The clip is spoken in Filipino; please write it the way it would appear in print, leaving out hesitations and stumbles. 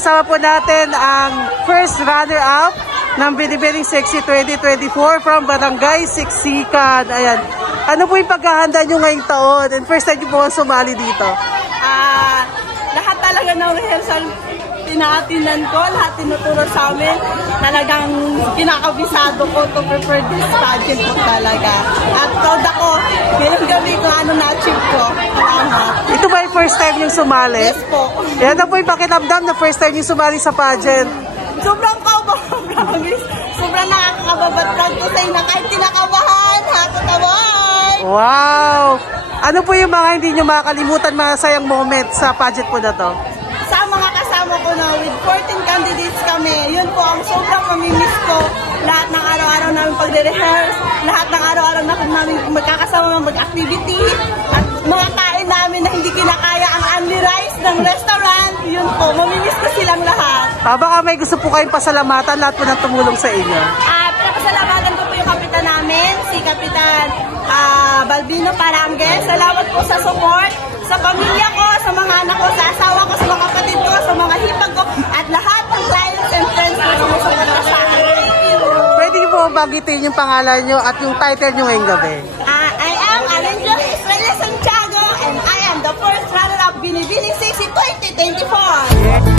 kasama po natin ang first runner-up ng Binibining Sexy 2024 from Barangay Siksikan. Ayan. Ano po yung paghahanda nyo ngayong taon? And first time nyo po sumali dito? Lahat talaga ng rehearsal tinaatinan ko, lahat tinuturo sa amin. Talagang kinakabisado ko to prepare this pageant ko talaga. At proud ako, ngayong gabi ko ano na-achieve ko. Salamat. Ito ba yung first time yung sumali? Yes po. Yan na po yung pakiramdam na first time yung sumali sa pageant. Sobrang promise. Sobrang nakakababat proud ko sa'yo na kahit tinakabahan, hatatawan. Wow! Ano po yung mga hindi nyo makakalimutan masayang moment sa pageant po na to? Sa mga kasama ko na with 14 candidates kami, yun po ang sobrang mamimiss ko. Lahat ng araw-araw namin pagre-rehearse, lahat ng araw-araw na namin magkakasama mag-activity, at mga kain namin na hindi kinakaya ang only rice ng restaurant, yun po, mamimiss ko silang lahat. Baka may gusto po kayong pasalamatan, lahat po ng tumulong sa inyo. Pinapasalamatan ko po yung kapitan namin, si Kapitan Balbino Parangue. Salamat po sa support, sa pamilya ko, sa mga anak ko, sa asawa ko, sa mga kapatid ko, sa mga hipag ko, at lahat ng clients and friends na sumusuporta sa akin. Thank you. Pwede niyo po bagitin yung pangalan nyo at yung title nyo ngayong gabi? I am Alenjo Israel Santiago, and I am the first runner-up Binibining Sexy 2024.